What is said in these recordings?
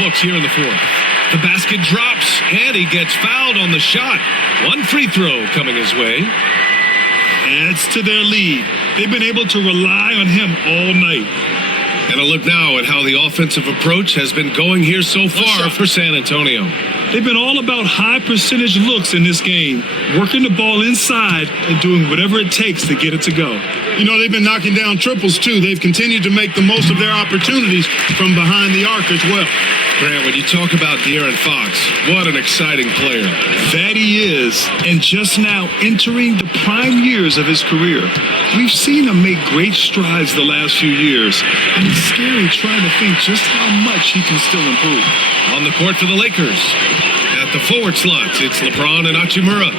books here in the fourth. The basket drops, and he gets fouled on the shot. One free throw coming his way. Adds to their lead. They've been able to rely on him all night. And a look now at how the offensive approach has been going here so far for San Antonio. They've been all about high percentage looks in this game, working the ball inside and doing whatever it takes to get it to go. You know, they've been knocking down triples, too. They've continued to make the most of their opportunities from behind the arc as well. Grant, when you talk about De'Aaron Fox, what an exciting player. That he is, and just now entering the prime years of his career. We've seen him make great strides the last few years, and it's scary trying to think just how much he can still improve. On the court for the Lakers. At the forward slots, it's LeBron and Hachimura.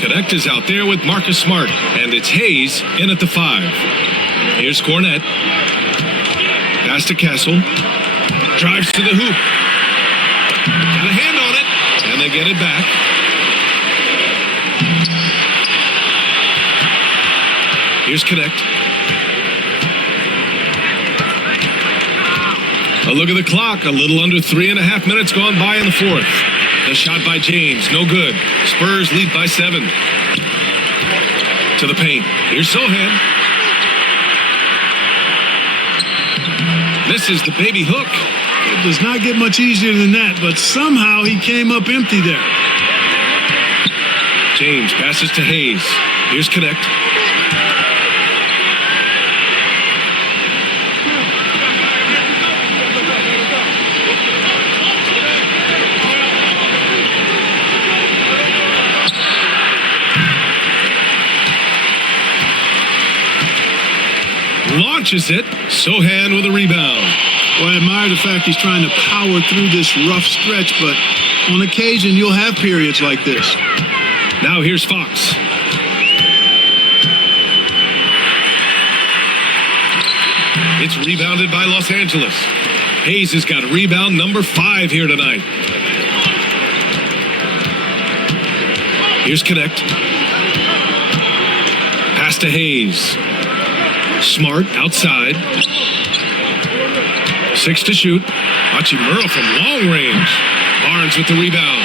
Connect is out there with Marcus Smart, and it's Hayes in at the 5. Here's Cornette. Pass to Castle. Drives to the hoop. Got a hand on it, and they get it back. Here's Connect. A look at the clock. A little under 3.5 minutes gone by in the fourth. The shot by James, no good. Spurs lead by 7. To the paint. Here's Sohan. Misses the baby hook. It does not get much easier than that, but somehow he came up empty there. James passes to Hayes. Here's Connect. Launches it. Sohan with a rebound. Well, I admire the fact he's trying to power through this rough stretch, but on occasion you'll have periods like this. Now here's Fox. It's rebounded by Los Angeles. Hayes has got rebound number 5 here tonight. Here's Connect. Pass to Hayes. Smart outside. 6 to shoot. Hachimura from long range. Barnes with the rebound.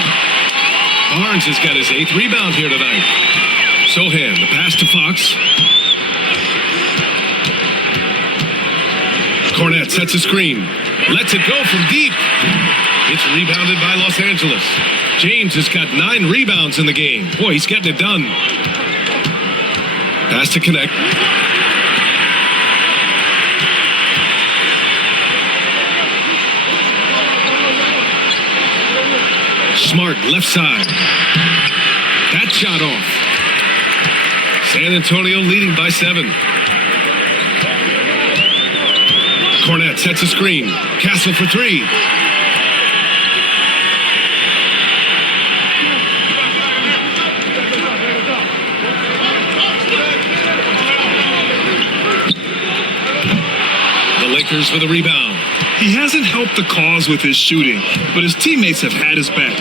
Barnes has got his 8th rebound here tonight. Sohan, the pass to Fox. Cornette sets a screen. Lets it go from deep. It's rebounded by Los Angeles. James has got 9 rebounds in the game. Boy, he's getting it done. Pass to Connect. Smart, left side. That shot off. San Antonio leading by 7. Cornette sets a screen. Castle for 3. The Lakers with a rebound. He hasn't helped the cause with his shooting, but his teammates have had his back.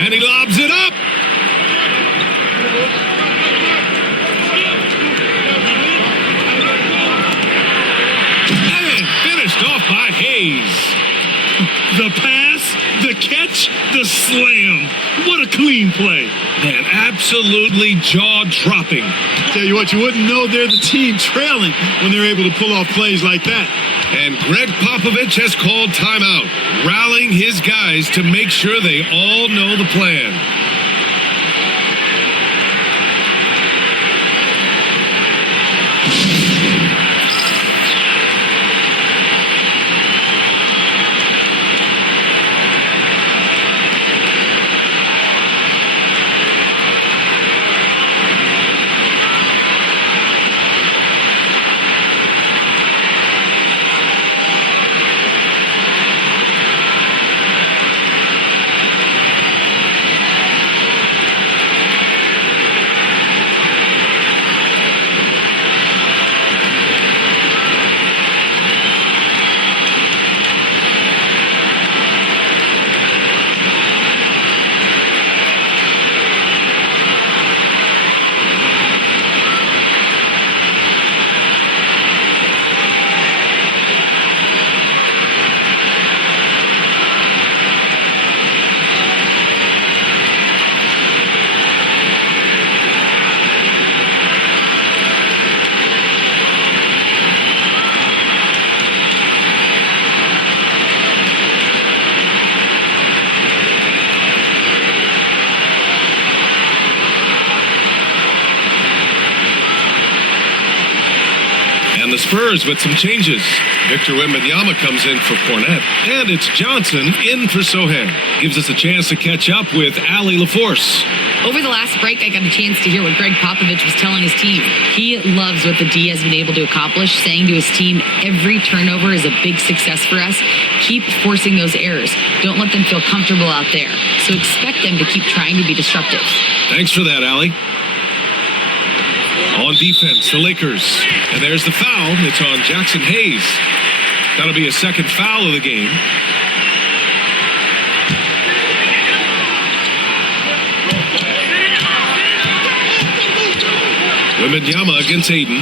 And he lobs it up. And finished off by Hayes. The pass, the catch, the slam. What a clean play. Man, absolutely jaw-dropping. Tell you what, you wouldn't know they're the team trailing when they're able to pull off plays like that. And Greg Popovich has called timeout, rallying his guys to make sure they all know the plan. Spurs with some changes. Victor Wembanyama comes in for Cornette, and it's Johnson in for Sohan. Gives us a chance to catch up with Allie LaForce. Over the last break, I got a chance to hear what Greg Popovich was telling his team. He loves what the D has been able to accomplish, saying to his team, every turnover is a big success for us. Keep forcing those errors. Don't let them feel comfortable out there. So expect them to keep trying to be disruptive. Thanks for that, Allie. On defense, the Lakers. And there's the foul. It's on Jackson Hayes. That'll be a second foul of the game. Wembanyama against Aiden.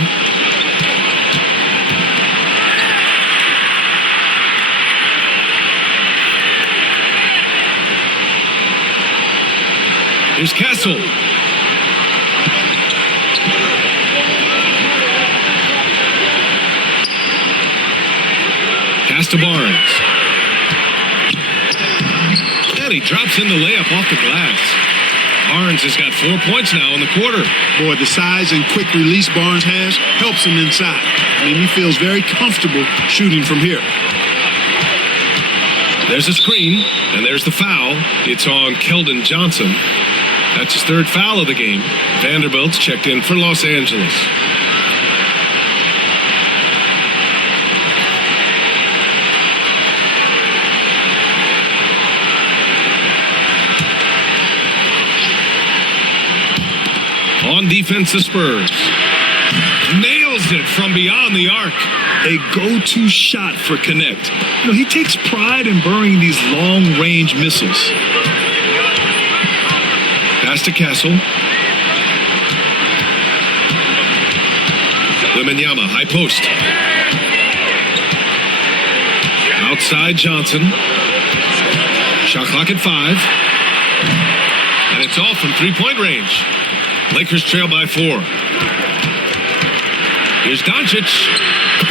Here's Castle. Pass to Barnes. And he drops in the layup off the glass. Barnes has got 4 points now in the quarter. Boy, the size and quick release Barnes has helps him inside. I mean, he feels very comfortable shooting from here. There's a screen, and there's the foul. It's on Keldon Johnson. That's his third foul of the game. Vanderbilt's checked in for Los Angeles. On defense, the Spurs. Nails it from beyond the arc. A go-to shot for Connect. You know, he takes pride in burying these long-range missiles. Pass to Castle. Wembanyama, high post. Outside Johnson. Shot clock at 5. And it's all from three-point range. Lakers trail by 4. Here's Doncic.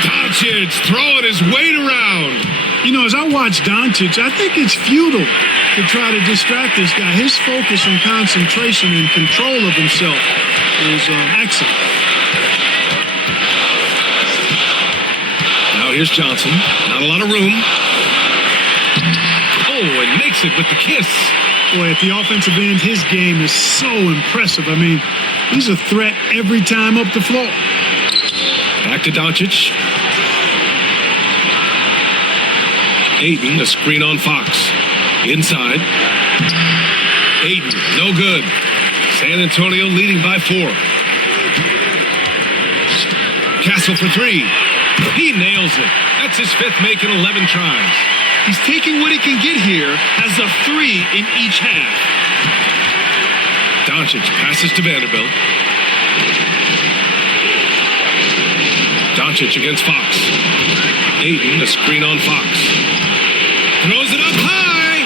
Doncic throwing his weight around. You know, as I watch Doncic, I think it's futile to try to distract this guy. His focus and concentration and control of himself is excellent. Now here's Johnson. Not a lot of room. Oh, and makes it with the kiss. Boy, at the offensive end, his game is so impressive. I mean, he's a threat every time up the floor. Back to Doncic. Ayton, a screen on Fox. Inside. Ayton, no good. San Antonio leading by 4. Castle for 3. He nails it. That's his 5th make in 11 tries. He's taking what he can get here as a 3 in each half. Doncic passes to Vanderbilt. Doncic against Fox. Ayton, a screen on Fox. Throws it up high,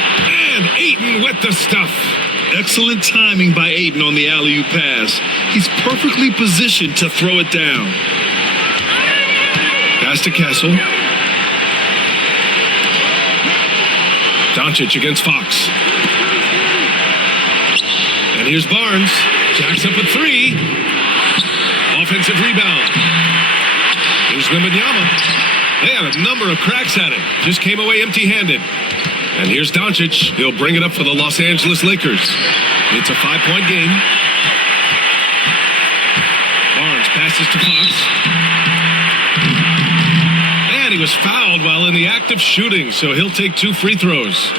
and Ayton with the stuff. Excellent timing by Ayton on the alley-oop pass. He's perfectly positioned to throw it down. Pass to Castle. Doncic against Fox. And here's Barnes. Jacks up a 3. Offensive rebound. Here's Wembanyama. They had a number of cracks at it. Just came away empty-handed. And here's Doncic. He'll bring it up for the Los Angeles Lakers. It's a 5-point game. Barnes passes to Fox. And he was fouled while in the act of shooting, so he'll take 2 free throws.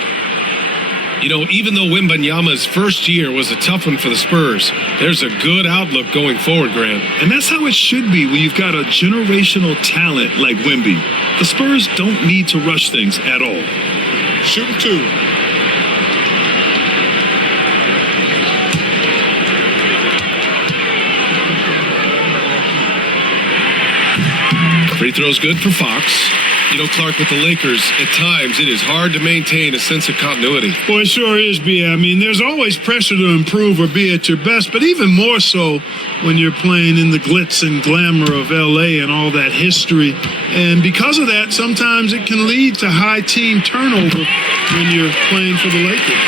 You know, even though Wembanyama's first year was a tough one for the Spurs, there's a good outlook going forward, Grant. And that's how it should be when you've got a generational talent like Wemby. The Spurs don't need to rush things at all. Shooting 2. Free throw's good for Fox. You know, Clark, with the Lakers, at times it is hard to maintain a sense of continuity. Boy, it sure is, B.A. I mean, there's always pressure to improve or be at your best, but even more so when you're playing in the glitz and glamour of L.A. and all that history. And because of that, sometimes it can lead to high team turnover when you're playing for the Lakers.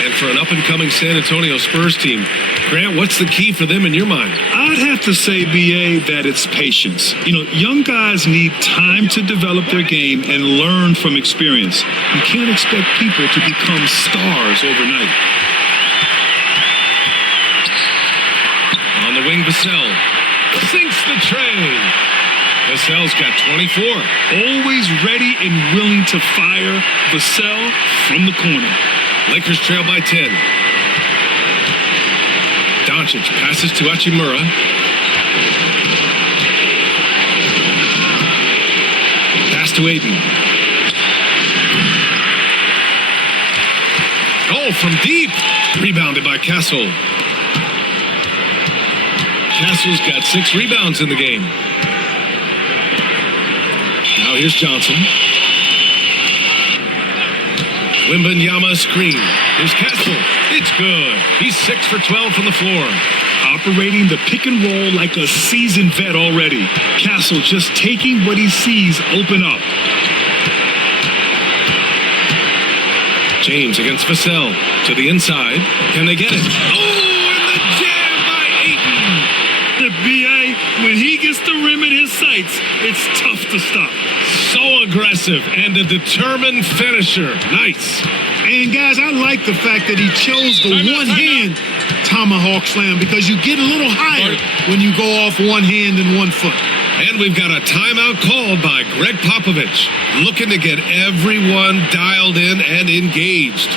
And for an up-and-coming San Antonio Spurs team, Grant, what's the key for them in your mind? I'd have to say, B.A., that it's patience. Young guys need time to develop their game and learn from experience. You can't expect people to become stars overnight. On the wing, Vassell sinks the tray. Vassell's got 24. Always ready and willing to fire. Vassell from the corner. Lakers trail by 10. Doncic passes to Hachimura. Pass to Ayton. Oh, from deep. Rebounded by Castle. Castle's got 6 rebounds in the game. Now here's Johnson. Wembanyama screen. Here's Castle. It's good. He's 6 for 12 from the floor. Operating the pick and roll like a seasoned vet already. Castle just taking what he sees open up. James against Vassell. To the inside. Can they get it? Oh, and the jam by Ayton. The B.A., when he gets the rim in his sights, it's tough to stop. So aggressive and a determined finisher. Nice. And guys, I like the fact that he chose the one-hand tomahawk slam because you get a little higher when you go off one hand and one foot. And we've got a timeout called by Greg Popovich, looking to get everyone dialed in and engaged.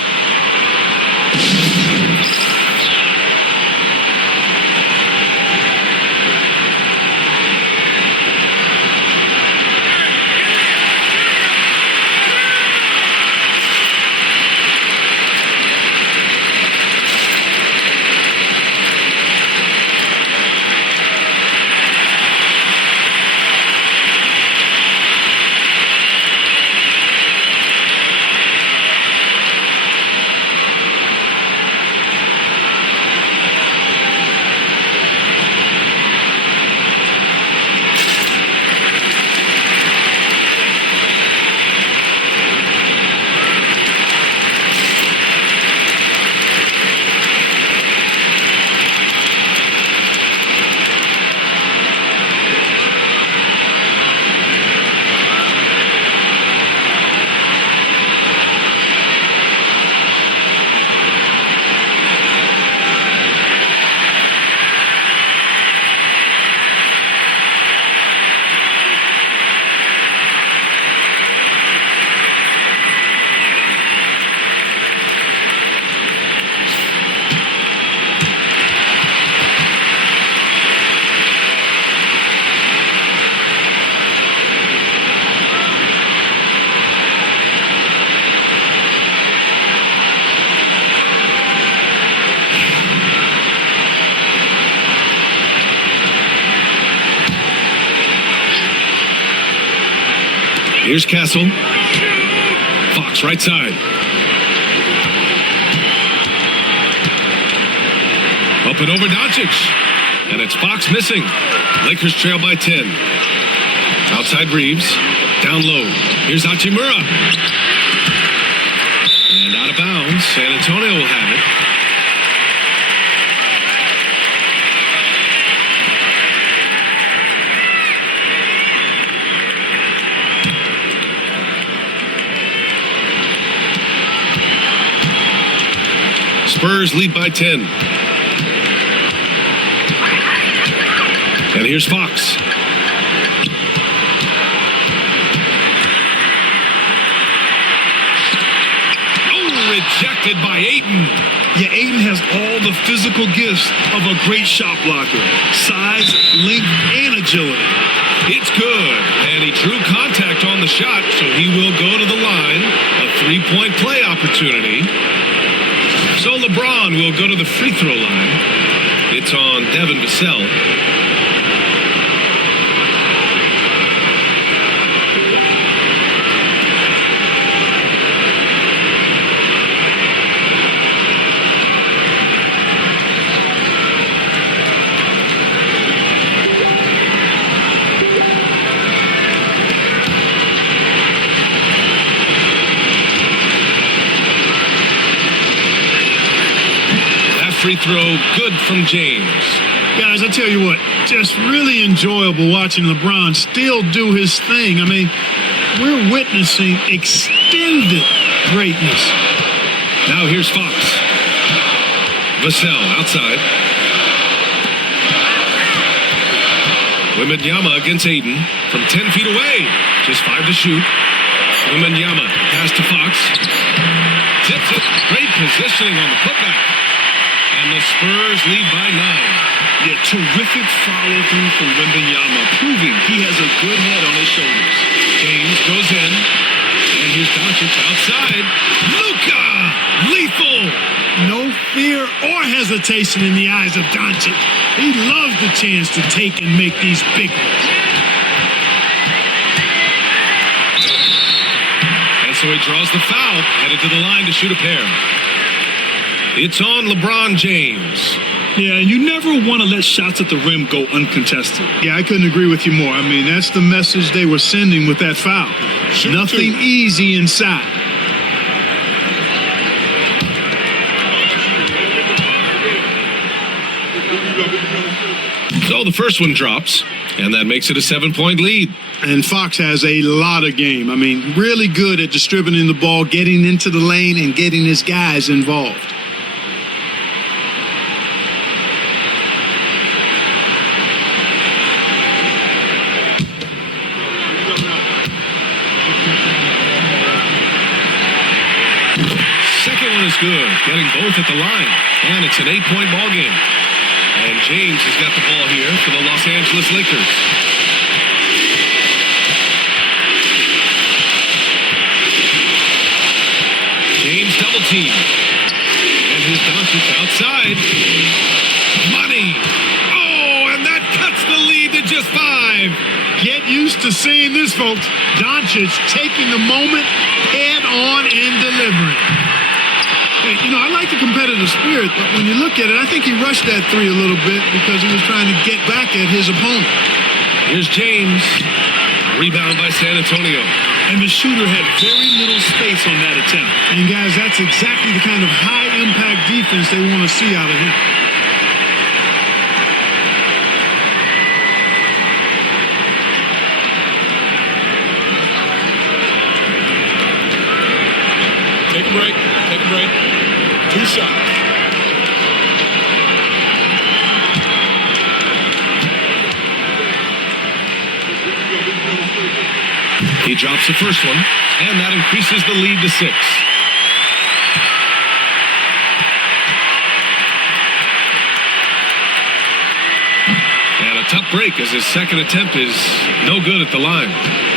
Here's Castle. Fox right side. Up and over Doncic. And it's Fox missing. Lakers trail by 10. Outside Reeves. Down low. Here's Hachimura. And out of bounds. San Antonio will have it. Spurs lead by 10. And here's Fox. Oh, rejected by Ayton. Yeah, Ayton has all the physical gifts of a great shot blocker. Size, length, and agility. It's good. And he drew contact on the shot, so he will go to the line. A three-point play opportunity. So LeBron will go to the free throw line. It's on Devin Vassell. free throw, good from James. Guys, I tell you what, just really enjoyable watching LeBron still do his thing. I mean, we're witnessing extended greatness. Now here's Fox. Vassell outside. Wembanyama against Aiden from 10 feet away. Just 5 to shoot. Wembanyama pass to Fox. Tips it. Great positioning on the putback. And the Spurs lead by 9. Yeah, terrific follow-through from Wembanyama, proving he has a good head on his shoulders. James goes in. And here's Doncic outside. Luka! Lethal! No fear or hesitation in the eyes of Doncic. He loves the chance to take and make these big ones. And so he draws the foul, headed to the line to shoot a pair. It's on LeBron James. Yeah, and you never want to let shots at the rim go uncontested. Yeah, I couldn't agree with you more. I mean, that's the message they were sending with that foul. Nothing easy inside. So the first one drops, and that makes it a 7-point lead. And Fox has a lot of game. I mean, really good at distributing the ball, getting into the lane, and getting his guys involved. Second one is good, getting both at the line. And it's an 8-point ball game. And James has got the ball here for the Los Angeles Lakers. James double team. And his Doncic outside. Money. Oh, and that cuts the lead to just 5. Get used to seeing this, folks. Doncic taking the moment head on and delivering. Hey, you know, I like the competitive spirit, but when you look at it, I think he rushed that 3 a little bit because he was trying to get back at his opponent. Here's James. Rebound by San Antonio. And the shooter had very little space on that attempt. And guys, that's exactly the kind of high-impact defense they want to see out of him. Take a break. Take a break. 2 shots. He drops the first one, and that increases the lead to 6. And a tough break as his second attempt is no good at the line.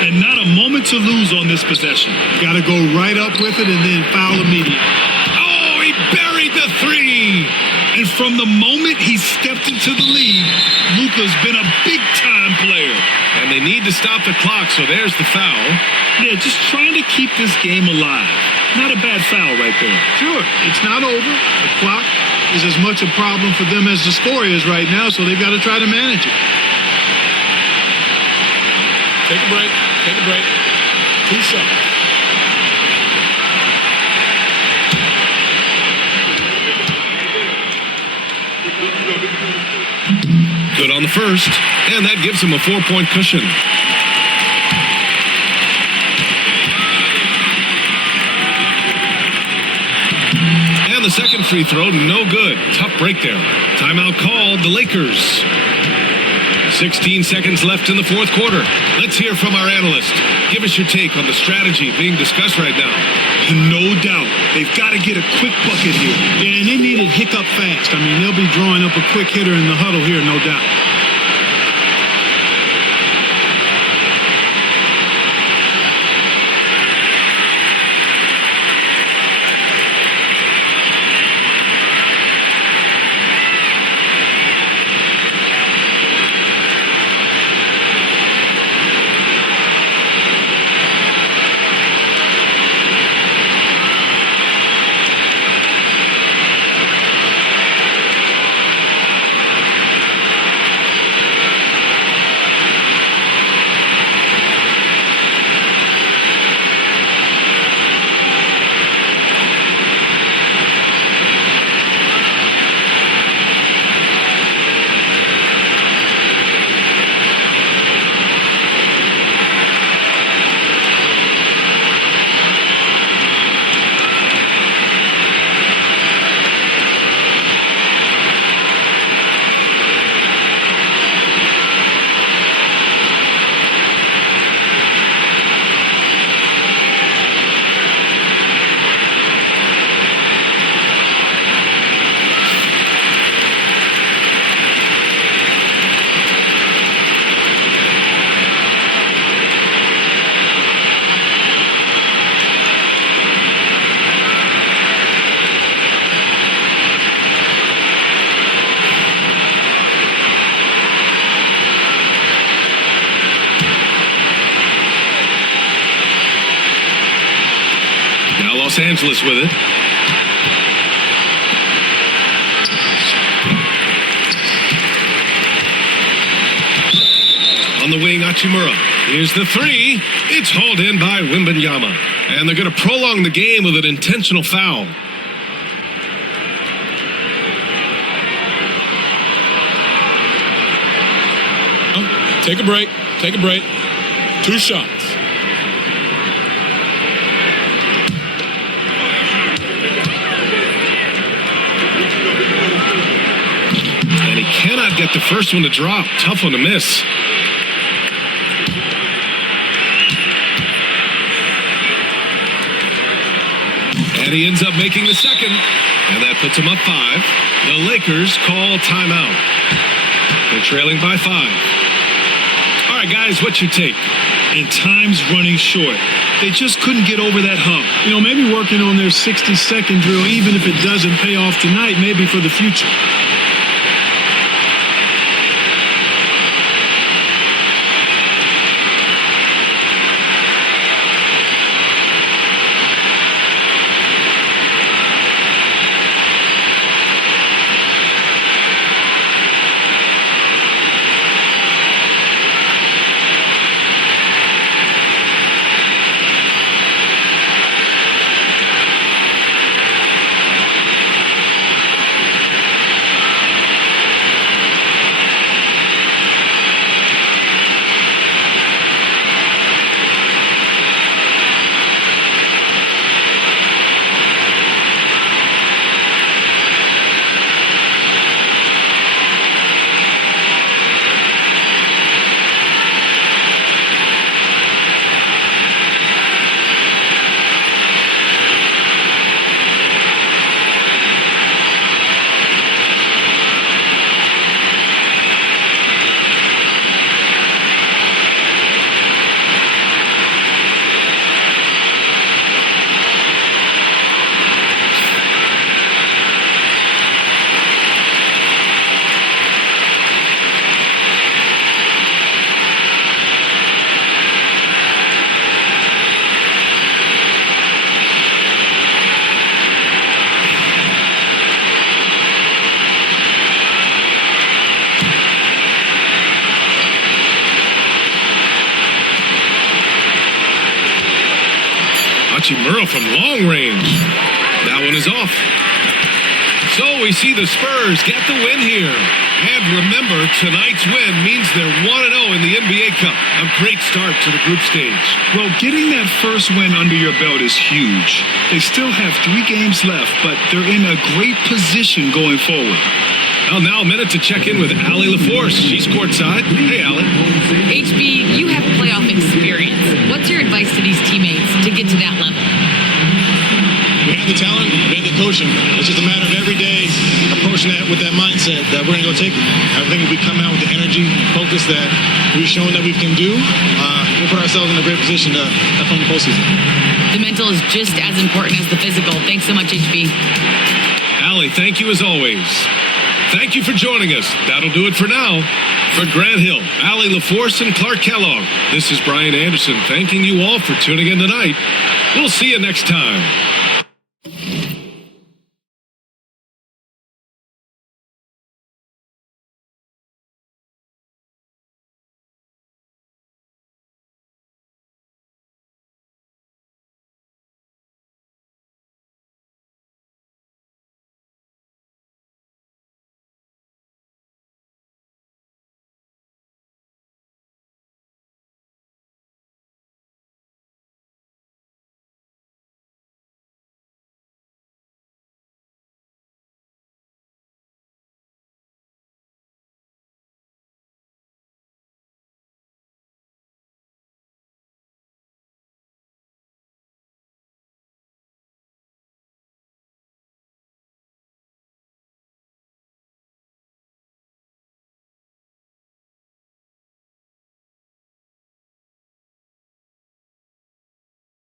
And not a moment to lose on this possession. Got to go right up with it and then foul immediately. Oh, he buried the 3. And from the moment he stepped into the league, Luka's been a big-time player. And they need to stop the clock, so there's the foul. Yeah, just trying to keep this game alive. Not a bad foul right there. Sure, it's not over. The clock is as much a problem for them as the score is right now, so they've got to try to manage it. Take a break. Take a break. 2 shots. Good on the first, and that gives him a 4-point cushion. And the second free throw, no good. Tough break there. Timeout called, the Lakers. 16 seconds left in the fourth quarter. Let's hear from our analyst. Give us your take on the strategy being discussed right now. No doubt. They've got to get a quick bucket here. Yeah, and they need it hiccup fast. I mean, they'll be drawing up a quick hitter in the huddle here, no doubt. Los Angeles with it. On the wing, Hachimura. Here's the three. It's hauled in by Wembanyama. And they're going to prolong the game with an intentional foul. Take a break. Take a break. 2 shots. And he cannot get the first one to drop. Tough one to miss. And he ends up making the second. And that puts him up 5. The Lakers call timeout. They're trailing by 5. All right, guys, what's your take? And time's running short. They just couldn't get over that hump. Maybe working on their 60-second drill, even if it doesn't pay off tonight, maybe for the future. Hachimura from long range. That one is off. So we see the Spurs get the win here. And remember, tonight's win means they're 1-0 in the NBA Cup. A great start to the group stage. Well, getting that first win under your belt is huge. They still have 3 games left, but they're in a great position going forward. Well, now a minute to check in with Allie LaForce. She's courtside. Hey, Allie. HB, you have playoff experience. What's your advice to these teammates to get to that level? We have the talent, we have the coaching. It's just a matter of every day approaching that with that mindset that we're going to go take it. I think if we come out with the energy and focus that we've shown that we can do, we'll put ourselves in a great position to have fun in the postseason. The mental is just as important as the physical. Thanks so much, HB. Allie, thank you as always. Thank you for joining us. That'll do it for now. For Grant Hill, Allie LaForce, and Clark Kellogg, this is Brian Anderson thanking you all for tuning in tonight. We'll see you next time.